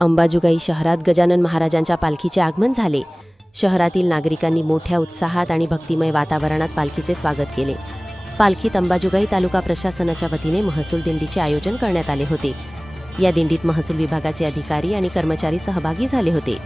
अंबाजोगाई शहरात गजानन महाराजांच्या पालखीचे आगमन झाले। शहरातील नागरिकांनी मोठ्या उत्साहात आणि भक्तिमय वातावरणात पालखीचे स्वागत केले। पालखीत अंबाजोगाई तालुका प्रशासनाच्या वतीने महसूल दिंडीचे आयोजन करण्यात आले होते। या दिंडीत महसूल विभागाचे अधिकारी आणि कर्मचारी सहभागी झाले होते।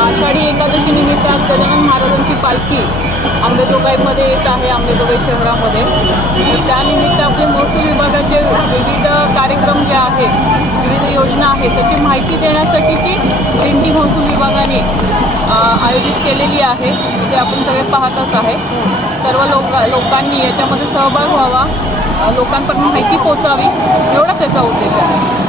आषाढी एकादशी निमित्त आज गजानन महाराजांची पालखी अंबाजोगाईमध्ये येत आहे। अंबाजोगाई शहरामध्ये त्यानिमित्त आपले महसूल विभागाचे विविध कार्यक्रम जे आहेत, विविध योजना आहेत, त्याची माहिती देण्यासाठीची दिंडी महसूल विभागाने आयोजित केलेली आहे। ते आपण सगळे पाहतच आहे। सर्व लोकांनी याच्यामध्ये सहभाग व्हावा, लोकांपर्यंत माहिती पोहोचावी, एवढाच त्याचा उद्देश आहे।